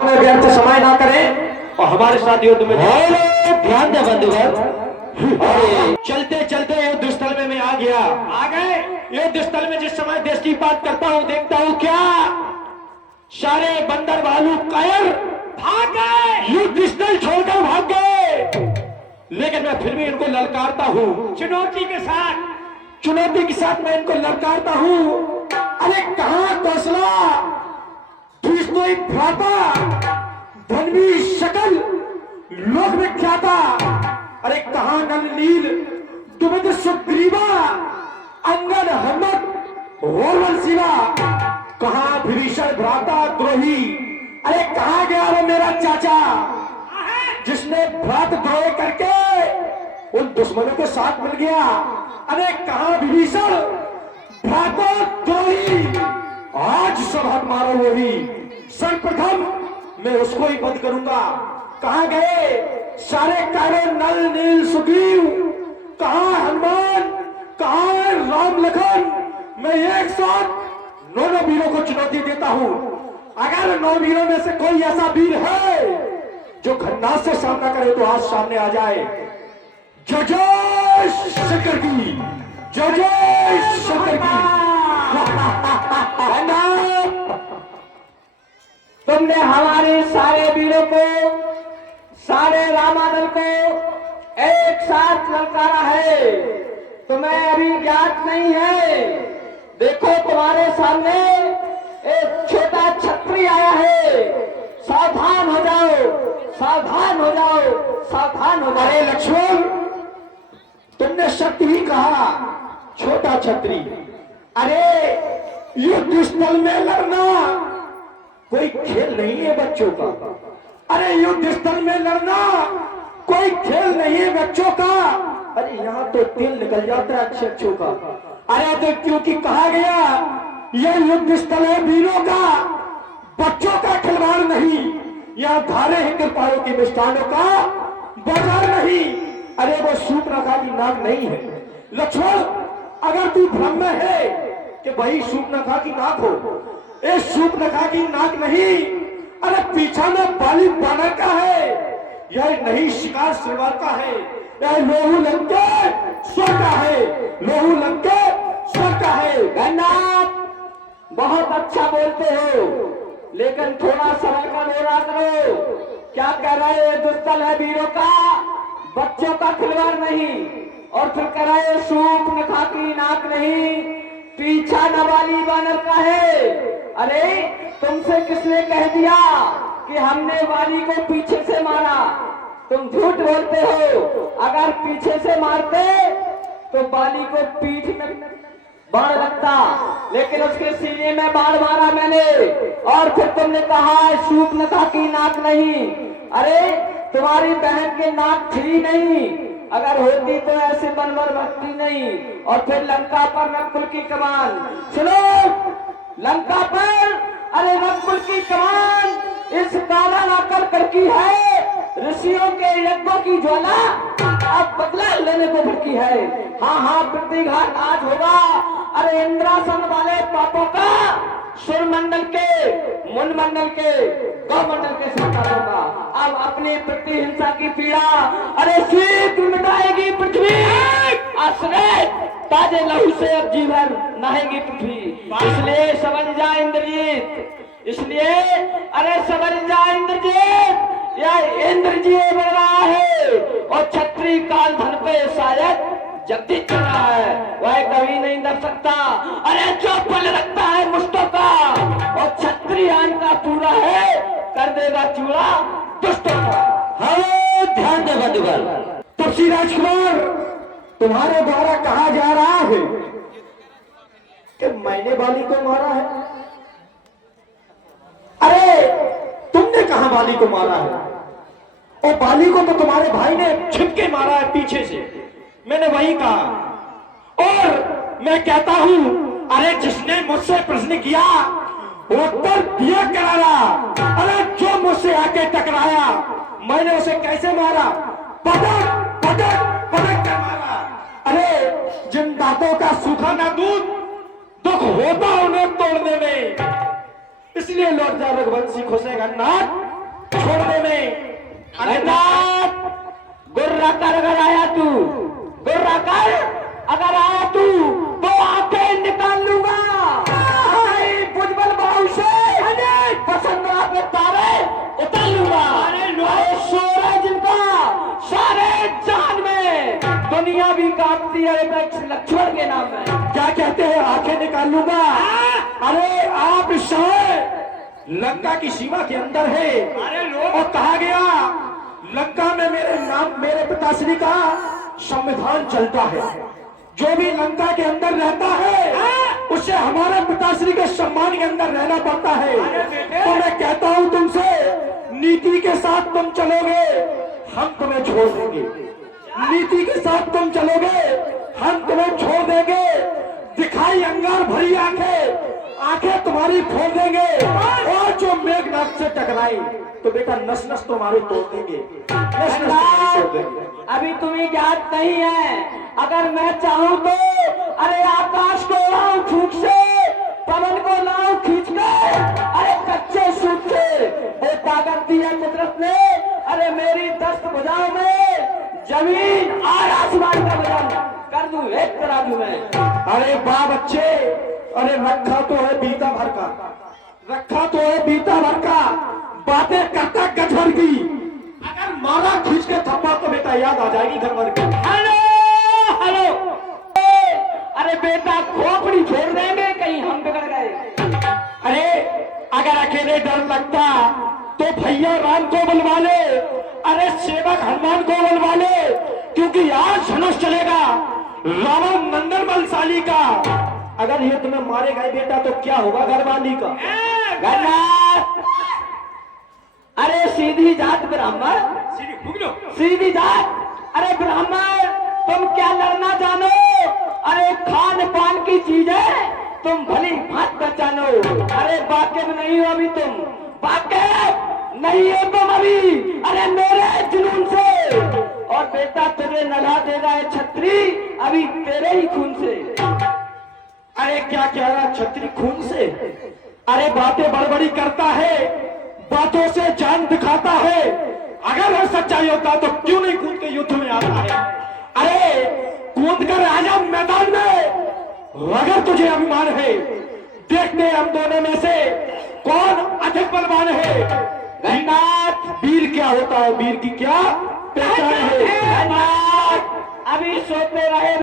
व्यर्थ समय ना करें और हमारे साथ युद्ध में ध्यान दे बंधुगण। और चलते चलते युद्ध स्थल में मैं आ गया। आ गए युद्ध स्थल में। जिस समय देश की बात करता हूँ देखता हूँ क्या सारे बंदर भालू कायर भाग गए, युद्ध स्थल छोड़कर भाग गए। लेकिन मैं फिर भी इनको ललकारता हूँ चुनौती के साथ मैं इनको ललकारता हूँ। अरे कहाँ कौशला भ्राता धनवी शकल लोक में ख्याता। अरे कहाँ नल नील दुमित सुग्रीवा अंगद हनुमत होरवल शिवा। कहाँ विभीषण भ्राता द्रोही। अरे कहाँ गया वो मेरा चाचा जिसने भ्रात द्रोह करके उन दुश्मनों के साथ मिल गया। अरे कहाँ विभीषण भ्राता द्रोही। आज सब हाथ मारो वही सर्वप्रथम मैं उसको ही बंद करूंगा। कहां गए सारे कारे नल नील सुग्रीव। कहां हनुमान, कहां राम लखन। मैं एक साथ 9 वीरों को चुनौती देता हूं। अगर 9 वीरों में से कोई ऐसा वीर है जो खन्नास से सामना करे तो आज सामने आ जाए। जय जय शंकर की, जय जय शंकर की। तुमने हमारे सारे वीरों को, सारे रामादल को एक साथ ललकारा है, तुम्हें अभी ज्ञात नहीं है। देखो तुम्हारे सामने एक छोटा छत्री आया है। सावधान हो जाओ, सावधान हो जाओ, सावधान हो जाओ। अरे लक्ष्मण तुमने शक्ति ही कहा, छोटा छत्री। अरे युद्ध स्थल में लड़ना कोई खेल नहीं है बच्चों का। अरे युद्ध स्थल में लड़ना कोई खेल नहीं है बच्चों का। अरे यहाँ तो तेल निकल जाता है बच्चों का। अरे तो क्योंकि कहा गया यह युद्ध स्थल है वीरों का, बच्चों का खिलवाड़ नहीं। यहाँ धारे हैं कृपालों की मिष्ठानों का बाजार नहीं। अरे वो सूर्पनखा की नाक नहीं है लक्ष्मण। अगर तू भ्रम में है कि वही सूर्पनखा की नाक हो, ये सूर्पनखा की नाक नहीं। अरे पीछा में बाली बानर का है, यह नहीं शिकार श्रृंगार का है। यह लोहू लंके स्वर का है, लोहू लंके स्वर का है। गन्नाथ बहुत अच्छा बोलते हो लेकिन थोड़ा समय का बोला करो। क्या कह रहे हो दुस्तल है वीरों का, बच्चों का खिलवाड़ नहीं। और फिर कह रहे हो सूर्पनखा की नाक नहीं, पीछा नवाली बानर का है। अरे तुमसे किसने कह दिया कि हमने वाली को पीछे से मारा? तुम झूठ बोलते हो। अगर पीछे से मारते तो वाली को पीठ में बाण लगता, लेकिन उसके सीने में बाण मारा मैंने। और फिर तुमने कहा सूर्पनखा की नाक नहीं। अरे तुम्हारी बहन की नाक थी नहीं, अगर होती तो ऐसे बनवर भक्ति नहीं। और फिर लंका पर नकुल की कमान सुनो, लंका पर अरे नकुल की कमान इस काला नाकर करकी है। ऋषियों के यज्ञों की ज्वाला अब बदला लेने को भड़की है। हाँ हाँ प्रतिघात आज होगा। अरे इंद्रासन वाले पापों का सुरमंडल के, मुंडमंडल के, गौमंडल के साथ होगा। अब अपनी प्रतिहिंसा की पीड़ा अरे शीघ्र मिटाएगी पृथ्वी। आश्रय ताजे लहू से अब जीवन नहाएगी पृथ्वी। इसलिए समझ जा इंद्रजीत, इसलिए अरे समझ जा इंद्रजीत, यह इंद्रजीत बन रहा है और छत्री काल धन पे शायद जगदीश चल रहा है। वह कभी नहीं डर सकता। अरे जो बल रखता है मुष्टों का और छत्री आन का पूरा है, कर देगा चूड़ा दुष्टों का। हाँ ध्यान दे बंधुगण। तुलसी राजकुमार तुम्हारे द्वारा कहा जा रहा है कि मैंने बाली को मारा है। अरे तुमने कहा बाली को मारा है? और बाली को तो तुम्हारे भाई ने छिपके मारा है पीछे से, मैंने वही कहा। और मैं कहता हूं अरे जिसने मुझसे प्रश्न किया उत्तर दिया करारा। अरे जो मुझसे आके टकराया मैंने उसे कैसे मारा? पटक पटक पटक कर मारा। अरे जिन दांतों का सूखा ना दूध दुख होता उन्हें तोड़ने में, इसलिए लौट जा रघुवंशी खुशेगा नाथ। गन्नाथ, गुर्रा कर अगर आया तू, गुर्रा कर अगर आया तू तो आंखें निकाल लूंगा। भुजबल बाबू से पसंद पे तारे उतार लूंगा। अरे शोर है जिनका सारे जहान में, दुनिया भी कांपती है लक्ष्मण के नाम में। क्या कहते हैं आंखें निकाल लूंगा? अरे आप इस समय लंका की सीमा के अंदर है। और कहा गया लंका में मेरे पिताश्री का संविधान चलता है। जो भी लंका के अंदर रहता है उसे हमारे पिताश्री के सम्मान के अंदर रहना पड़ता है। तो मैं कहता हूं तुमसे, नीति के साथ तुम चलोगे हम तुम्हें छोड़ देंगे, नीति के साथ तुम चलोगे हम तुम्हें छोड़ देंगे। दिखाई अंगार भरी आंखें तुम्हारी खोल देंगे। और जो मेघनाथ से टकराई तो बेटा नस नस तुम्हारी तोड़ देंगे, नस नस तोड़ देंगे। अभी तुम्हें ज्ञात नहीं है, अगर मैं चाहूं तो अरे आकाश को लाऊं फूक से, पवन को लाऊं खींच के, अरे कच्चे सूख से वो ताकत दी है कुदरत ने। अरे मेरी दस्त भुजाओं में जमीन और आसमान का वजन कर दूं, एक करा दूं मैं। अरे वाह बच्चे, अरे रखा तो है बीता भर का, रखा तो है बीता भर का, बातें करता गजभर की। अगर मारा खींच के थप्पड़ तो बेटा याद आ जाएगी घर भर की। हेलो हेलो, अरे बेटा खोपड़ी छोड़ देंगे कहीं हम बिगड़ गए। अरे अगर अकेले डर लगता तो भैया राम को बुलवा ले, अरे सेवक हनुमान को बुलवा ले, क्योंकि आज धनुष चलेगा रावण नंदन बलशाली का। अगर ये तुम्हें मारे गए बेटा तो क्या होगा घरवाली का? गन्नाथ, अरे सीधी जात ब्राह्मण, सीधी जात। अरे ब्राह्मण तुम क्या लड़ना जानो? अरे खान पान की चीज है तुम भली भात पहचानो। अरे वाकिफ नहीं हो अभी तुम, वाकिफ नहीं हो तुम अभी अरे मेरे जुनून से। और बेटा तुझे नला देगा है छत्री अभी तेरे ही खून से। अरे क्या कह रहा छत्री खून से? अरे बातें बड़बड़ी करता है, बातों से जान दिखाता है। अगर वो सच्चाई होता तो क्यों नहीं कूद के युद्ध में आता है? अरे कूद कर आजा मैदान में, अगर तुझे अभिमान है। देखते हैं हम दोनों में से कौन अधिक बलवान है। गन्नाथ, वीर क्या होता है, वीर की क्या पहचान है? अभी सोते रहे।